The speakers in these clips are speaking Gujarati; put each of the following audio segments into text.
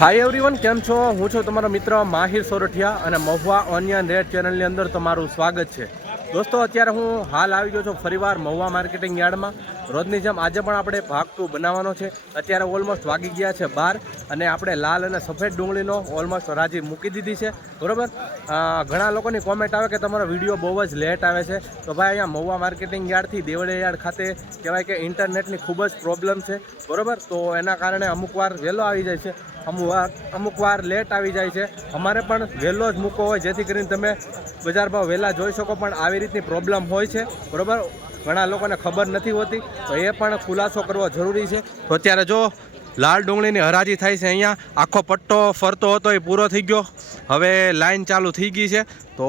હાય એવરીવન, કેમ છો? હું છું તમારો મિત્ર માહિર સોરઠિયા અને મહુવા ઓનિયન રેડ ચેનલની અંદર તમારું સ્વાગત છે. દોસ્તો, અત્યારે હું હાલ આવી ગયો છું ફરીવાર મહુવા માર્કેટિંગ યાર્ડમાં. રોજની જેમ આજે પણ આપણે ભાગ 2 બનાવવાનો છે. અત્યારે ઓલમોસ્ટ વાગી ગયા છે 12 અને આપણે લાલ અને સફેદ ડુંગળીનો ઓલમોસ્ટ હરાજી મૂકી દીધી છે, બરાબર. ઘણા લોકોની કોમેન્ટ આવે કે તમારો વિડીયો બહુ જ લેટ આવે છે. તો ભાઈ, અહીંયા મહુવા માર્કેટિંગ યાર્ડથી દેવળિયા યાર્ડ ખાતે કહેવાય કે ઇન્ટરનેટની ખૂબ જ પ્રોબ્લેમ છે, બરાબર. તો એના કારણે અમુક વાર વહેલો આવી જાય છે, અમુક વાર લેટ આવી જાય છે. અમારે પણ વહેલો જ મૂકવો હોય જેથી કરીને તમે બજાર ભાવ વહેલા જોઈ શકો, પણ આવી રીતની પ્રોબ્લેમ હોય છે, બરાબર. ઘણા લોકોને ખબર નથી હોતી, તો એ પણ ખુલાસો કરવો જરૂરી છે. તો અત્યારે જો લાલ ડુંગળીની હરાજી થાય છે. અહીંયા આખો પટ્ટો ફરતો હતો એ પૂરો થઈ ગયો. હવે લાઈન ચાલુ થઈ ગઈ છે, તો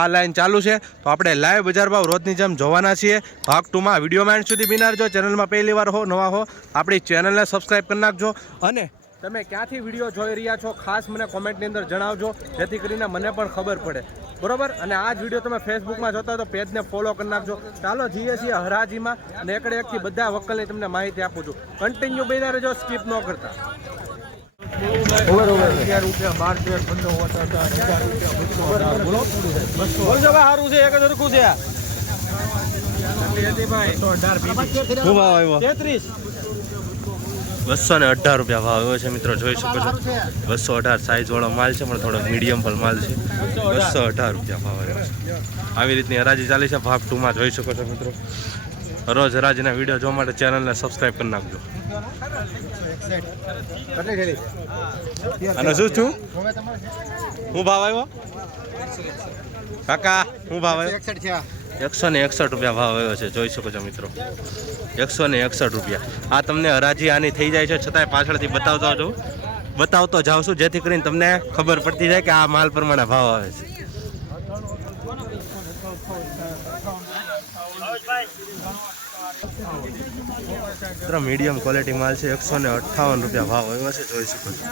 આ લાઈન ચાલુ છે. તો આપણે લાઈવ બજાર ભાવ રોજની જેમ જોવાના છીએ. ભાગ 2માં વિડીયોમાં એન્ડ સુધી બિના રહેજો. ચેનલમાં પહેલી વાર હો, નવા હો, આપણી ચેનલને સબસ્ક્રાઈબ કરી નાખજો. અને તમે ક્યાંથી વિડીયો જોઈ રહ્યા છો ખાસ મને કોમેન્ટની અંદર જણાવજો, જેથી કરીને મને પણ ખબર પડે, બરોબર. અને આ જ વિડીયો તમે ફેસબુકમાં જોતા હોય તો પેજને ફોલો કરી નાખજો. ચાલો જઈએ છીએ હરાજીમાં અને એકડે એકથી બધા વકલની તમને માહિતી આપું છું. કન્ટિન્યુ બન્યા રહેજો, સ્કીપ ન કરતા. સારું છે, એક જ સરખું છે. શું ભાવ આવ્યો? 218 રૂપિયા ભાવ આવ્યો છે મિત્રો, જોઈ શકો છો. 218 સાઈઝ વાળો માલ છે, પણ થોડો મીડિયમ પણ માલ છે. 218 રૂપિયા ભાવ આવ્યો છે. આવી રીતની હરાજી ચાલી છે. ભાગ 2માં જોઈ શકો છો મિત્રો. રોજ હરાજીના વિડીયો જોવા માટે ચેનલને સબસ્ક્રાઈબ કરી નાખજો. અને શું શું ભાવ આવ્યો કાકા? શું ભાવ આવ્યો? 161 રૂપિયા ભાવ આવ્યો છે, જોઈ શકો છો મિત્રો. 161 રૂપિયા. આ તમને હરાજી આની થઈ જાય છે, છતાંય પાછળથી બતાવતો જાઉં છું, જેથી કરીને તમને ખબર પડતી જાય કે આ માલ પ્રમાણે ભાવ આવે છે. મીડિયમ ક્વોલિટી માલ છે. 158 રૂપિયા ભાવ આવ્યો છે, જોઈ શકો છો.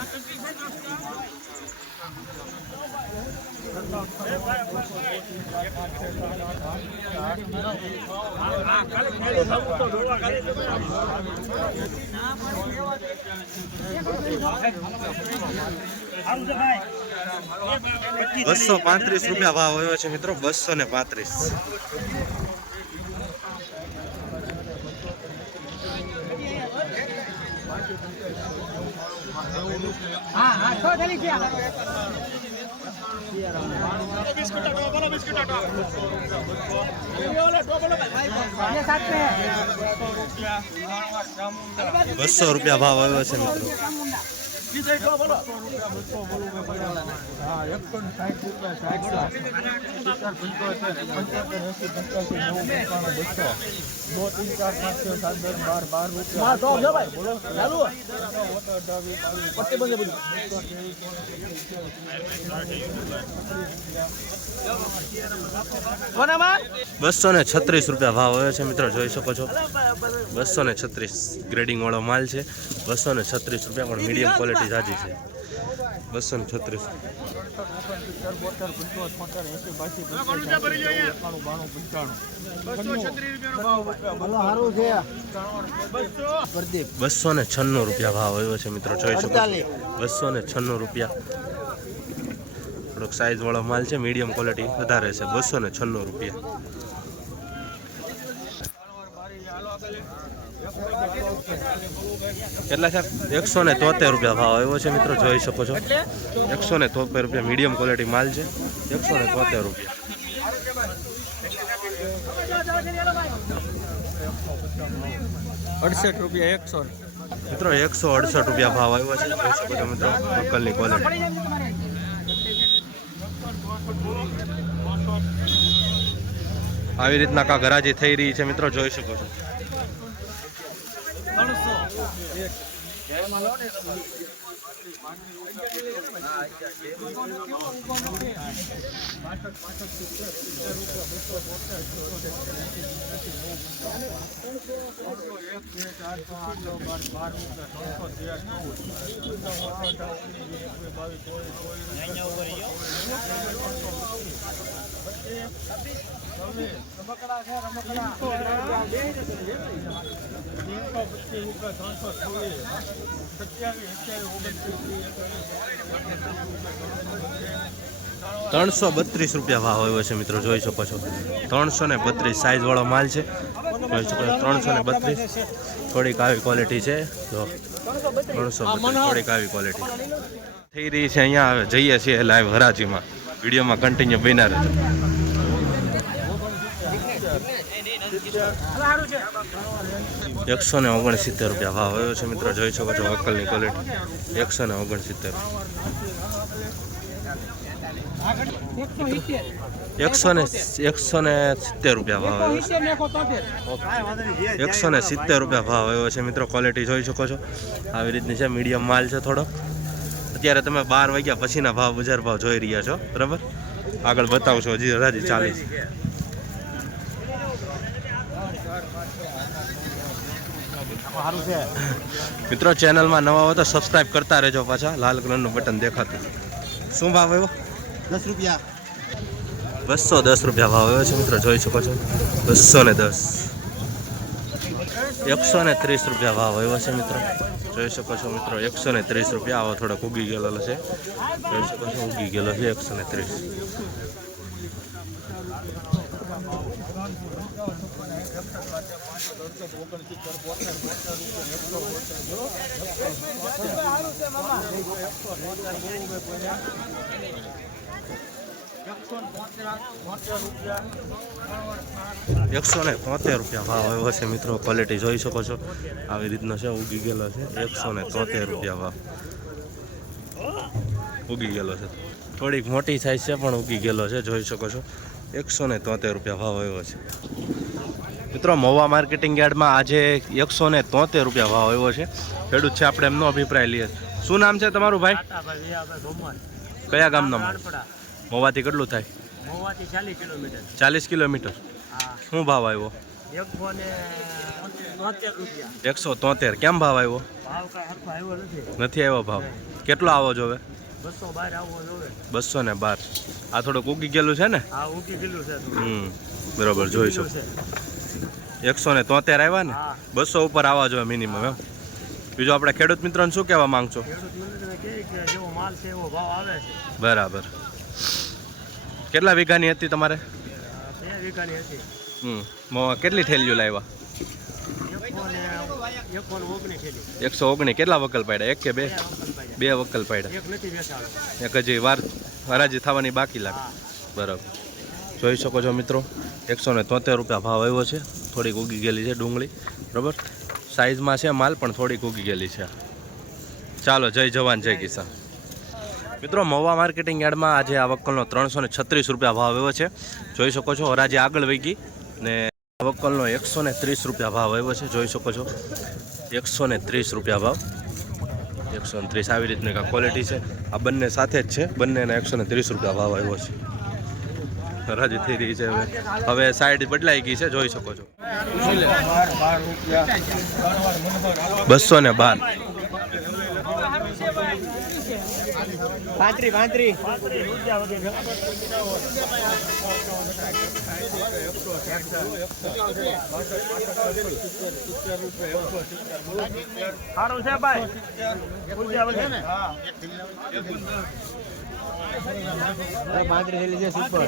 ₹235 રૂપિયા ભાવ આવ્યો છે મિત્રો. 235. ₹200 રૂપિયા ભાવ આવ્યો છે મિત્રો. ₹236 રૂપિયા ભાવ આવ્યો છે મિત્રો, જોઈ શકો છો. 236 ગ્રેડિંગ વાળો માલ છે. 236 રૂપિયા, પણ મીડિયમ ક્વોલિટી સાજી છે. 236. ₹296 રૂપિયા ભાવ આવ્યો છે મિત્રો, જોઈ શકો છો. 296 રૂપિયા. થોડોક સાઈઝ વાળો માલ છે, મીડિયમ ક્વોલિટી વધારે છે. 296 રૂપિયા. કેટલા છે? 173 રૂપિયા ભાવ આવ્યો છે મિત્રો, જોઈ શકો છો. 173 રૂપિયા મીડિયમ ક્વોલિટી માલ છે. 173 રૂપિયા. મિત્રો 168 રૂપિયા ભાવ આવ્યો છે, જોઈ શકો છો મિત્રો. વકલની ક્વોલિટી. આવી રીતના કાંક હરાજી થઈ રહી છે મિત્રો, જોઈ શકો છો. ₹332 ભાવ આવ્યો છે મિત્રો, જોઈ શકો છો. 332 સાઈઝ વાળો માલ છે, જોઈ શકો છો. 332 થોડીક આવી ક્વોલિટી છે. જો 332 થોડીક આવી ક્વોલિટી થઈ રહી છે. અહીંયા જઈએ છીએ લાઈવ હરાજીમાં. વિડીયોમાં કન્ટિન્યુ બન્યા રહેજો. ₹169 ભાવ આવ્યો છે મિત્રો, જોઈ શકો છો. વકલની ક્વોલિટી 169. 170 ભાવ આવ્યો છે. 170 ભાવ આવ્યો છે મિત્રો. ક્વોલિટી જોઈ શકો છો. આવી રીતની છે, મીડિયમ માલ છે થોડો. અત્યારે તમે 12 વાગ્યા પછીના ભાવ, બજાર ભાવ જોઈ રહ્યા છો, બરાબર. આગળ બતાવશો, હજી હરાજી ચાલે છે. મિત્રો ચેનલમાં નવા હોય તો સબસ્ક્રાઇબ કરતા રહેજો. પાછા લાલ કલરનું બટન દેખાતું. શું ભાવ આવ્યો? ₹10. ₹210 ભાવ આવ્યો છે મિત્રો, જોઈ શકો છો. 210. ₹130 ભાવ આવ્યો છે મિત્રો, જોઈ શકો છો મિત્રો. ₹130. આવો થોડોક ઉગી ગયેલો છે, જોઈ શકો છો. ઉગી ગયેલો છે 130. ₹173 ભાવ આવ્યો છે મિત્રો. ક્વોલિટી જોઈ શકો છો. આવી રીતનો છે, ઉગી ગયેલો છે. ₹173 ભાવ ઉગી ગયેલો છે. થોડીક મોટી સાઈઝ છે પણ ઉગી ગયેલો છે, જોઈ શકો છો. ₹173 ભાવ આવ્યો છે મિત્રો. મહુવા માર્કેટિંગ યાર્ડમાં આજે ₹173 ભાવ આવ્યો છે. ખેડૂત છે, આપણે એમનો અભિપ્રાય લઈએ. શું નામ છે તમારું ભાઈ? કયા ગામનો? મહુવાથી કેટલું થાય? 40 કિલોમીટર. શું ભાવ આવ્યો? ₹173. કેમ ભાવ આવ્યો? નથી આવ્યો ભાવ. કેટલો આવો જોવે? 212. આ થોડુંક ઉગી ગયેલું છે ને? બરોબર, જોઈ શકો. 173 આવ્યા ને, 200 ઉપર આવવા જોઈએ મિનિમમ. એમ બીજું આપણે ખેડૂત મિત્રોને શું કહેવા માંગશો? બરાબર. કેટલા વીઘાની હતી તમારે? 2 વીઘાની હતી. કેટલી થેલીઓ લાવ્યા? 119. કેટલા વકલ પાડ્યા? એક કે બે? 2 વકલ પાડ્યા. એક હજી વાર હરાજી થવાની બાકી લાગે. બરાબર, જોઈ શકો છો મિત્રો. ₹173 ભાવ આવ્યો છે. થોડીક ઉગી ગયેલી છે ડુંગળી, બરાબર. સાઈઝમાં છે માલ, પણ થોડીક ઉગી ગયેલી છે. ચાલો, જય જવાન જય કિસાન. મિત્રો મહુવા માર્કેટિંગ યાર્ડમાં આજે આ વકલનો ₹336 ભાવ આવ્યો છે, જોઈ શકો છો. હરાજી આગળ વહી ગઈ ને આ વકલનો ₹130 ભાવ આવ્યો છે, જોઈ શકો છો. ₹130 ભાવ. 130 આવી રીતની ક્વોલિટી છે. આ બંને સાથે જ છે, બંનેના ₹130 ભાવ આવ્યો છે. હરાજી થઈ રહી છે. હવે સાઈડ બદલાઈ ગઈ છે, જોઈ શકો છો. 212. 35. સારું છે ભાઈ. 35 સુપર.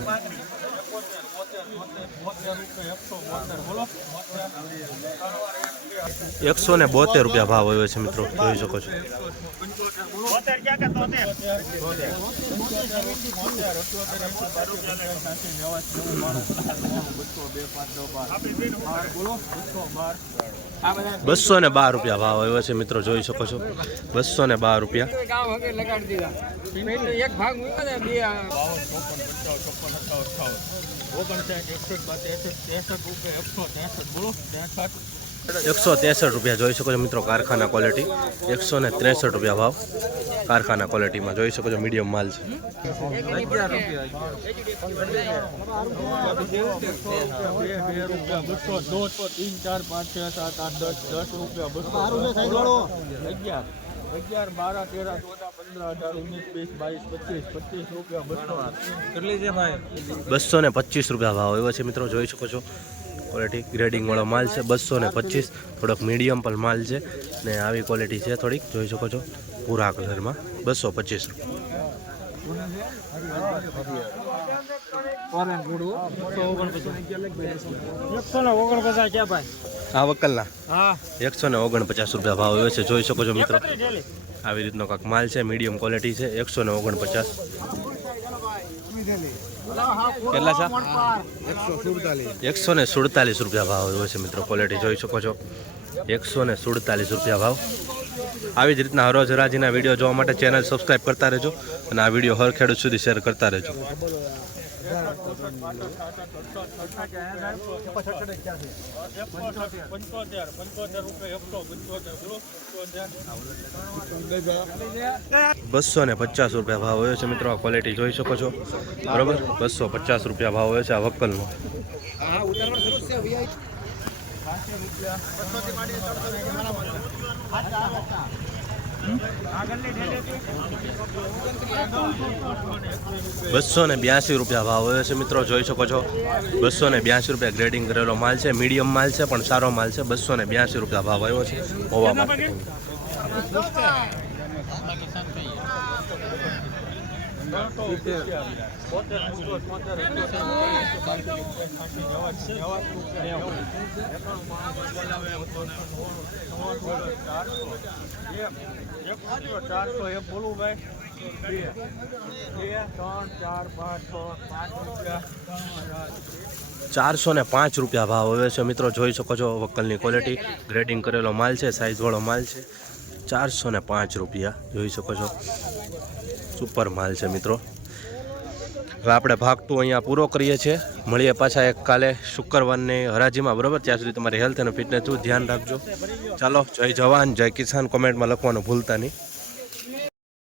₹172 ભાવ આવ્યો છે મિત્રો, જોઈ શકો છો. ₹212 ભાવ આવ્યો છે મિત્રો, જોઈ શકો છો. ₹212. ₹163 જોઈ શકો છો મિત્રો. કારખાના ક્વોલિટી ₹163 ભાવ. કારખાના ક્વોલિટીમાં જોઈ શકો છો, મીડિયમ માલ છે. 11, 12, 13, 14, 15, 18, 19, 20, 22, 25 રૂપિયા. કેટલી છે ભાઈ? 225 રૂપિયા ભાવ એવો છે મિત્રો, જોઈ શકો છો. ક્વોલિટી ગ્રેડિંગ વાળો માલ છે. 225. થોડોક મીડિયમ પણ માલ છે ને આવી ક્વોલિટી છે થોડીક, જોઈ શકો છો. ભૂરા કલરમાં 225 રૂપિયા. આ વકલના 149 રૂપિયા ભાવ એવો છે, જોઈ શકો છો મિત્રો. આવી રીતનો કાંક માલ છે, મીડિયમ ક્વોલિટી છે. 149. કેટલા છે? 147 રૂપિયા ભાવ એવો છે મિત્રો, ક્વોલિટી જોઈ શકો છો. 147 રૂપિયા ભાવ. આવી જ રીતના હરોજ હરાજીના વિડીયો જોવા માટે ચેનલ સબસ્ક્રાઈબ કરતા રહેજો અને આ વિડીયો હર ખેડૂત સુધી શેર કરતા રહેજો. ₹250 રૂપિયા ભાવ હોય છે મિત્રો, આ ક્વોલિટી જોઈ શકો છો. બરોબર, 250 રૂપિયા ભાવ હોય છે આ વકલનો. ₹282 રૂપિયા ભાવ હોય છે મિત્રો, જોઈ શકો છો. 282 રૂપિયા ગ્રેડિંગ કરેલો માલ છે, મીડિયમ માલ છે પણ સારો માલ છે. 282 રૂપિયા ભાવ આવ્યો છે મહુવા માર્કેટિંગ. ₹405 રૂપિયા ભાવ આવે છે મિત્રો, જોઈ શકો છો. વકલની ક્વોલિટી ગ્રેડિંગ કરેલો માલ છે, સાઇઝવાળો માલ છે. 405 રૂપિયા જોઈ શકો છો. સુપર માલ છે મિત્રો. હવે આપણે ભાગ 2 અહીંયા પૂરો કરીએ છીએ. મળીએ પાછા એક કાલે શુક્રવારની હરાજીમાં. બરાબર, ત્યાં સુધી તમારી હેલ્થ અને ફિટનેસનું ધ્યાન રાખજો. ચાલો, જય જવાન જય કિસાન કોમેન્ટમાં લખવાનું ભૂલતા નહીં.